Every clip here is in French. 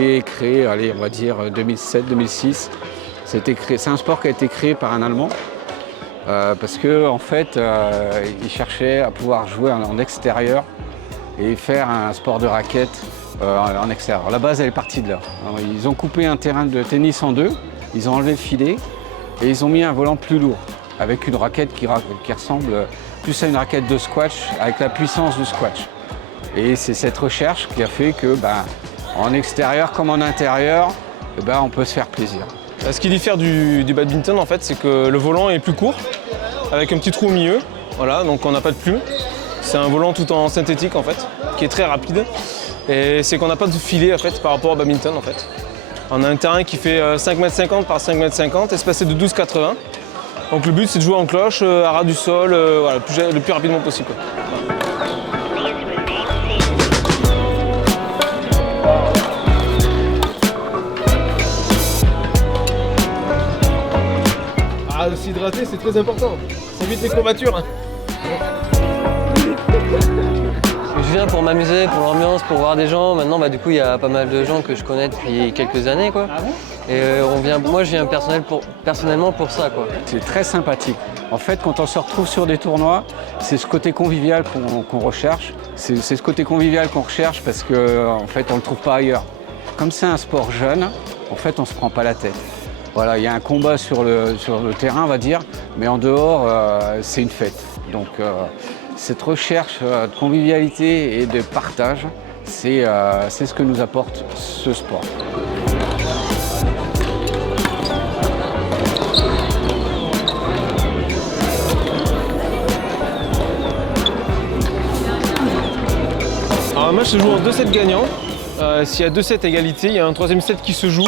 été créé, allez, on va dire 2007-2006. C'est un sport qui a été créé par un Allemand parce qu'en fait, il cherchait à pouvoir jouer en extérieur et faire un sport de raquette en extérieur. La base, elle est partie de là. Alors, ils ont coupé un terrain de tennis en deux, ils ont enlevé le filet et ils ont mis un volant plus lourd avec une raquette qui ressemble plus à une raquette de squash avec la puissance du squash. Et c'est cette recherche qui a fait que, en extérieur comme en intérieur, on peut se faire plaisir. Ce qui diffère du badminton, en fait, c'est que le volant est plus court, avec un petit trou au milieu. Voilà, donc on n'a pas de plume. C'est un volant tout en synthétique, en fait, qui est très rapide. Et c'est qu'on n'a pas de filet, en fait, par rapport au badminton, en fait. On a un terrain qui fait 5,50 m par 5,50 m, espacé de 12,80 m. Donc le but, c'est de jouer en cloche, à ras du sol, voilà, le plus rapidement possible. S'hydrater, c'est très important. Ça évite les courbatures. Hein. Je viens pour m'amuser, pour l'ambiance, pour voir des gens. Maintenant, du coup, il y a pas mal de gens que je connais depuis quelques années, quoi. Ah bon ? Et moi, je viens personnellement pour ça, quoi. C'est très sympathique. En fait, quand on se retrouve sur des tournois, c'est ce côté convivial qu'on recherche. C'est ce côté convivial qu'on recherche parce qu'en fait, on ne le trouve pas ailleurs. Comme c'est un sport jeune, en fait, on ne se prend pas la tête. Voilà, il y a un combat sur le terrain, on va dire, mais en dehors, c'est une fête. Donc, cette recherche de convivialité et de partage, c'est ce que nous apporte ce sport. Alors, un match se joue en 2 sets gagnants. S'il y a 2 sets égalité, il y a un 3e set qui se joue.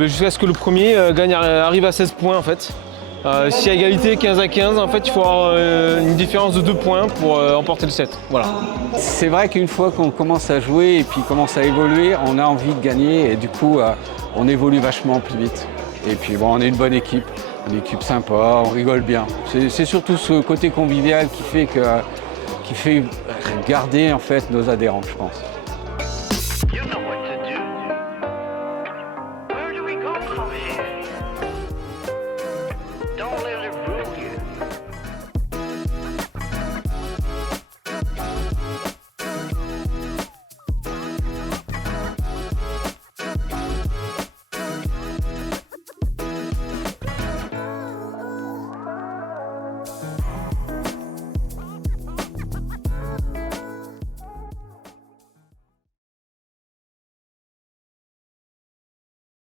Jusqu'à ce que le premier arrive à 16 points en fait. Si à égalité 15 à 15, en fait, il faut avoir une différence de 2 points pour emporter le set. Voilà. C'est vrai qu'une fois qu'on commence à jouer et puis commence à évoluer, on a envie de gagner et du coup, on évolue vachement plus vite. Et puis on est une bonne équipe, une équipe sympa, on rigole bien. C'est surtout ce côté convivial qui fait garder en fait nos adhérents, je pense. You know what to do. Where do we go from here?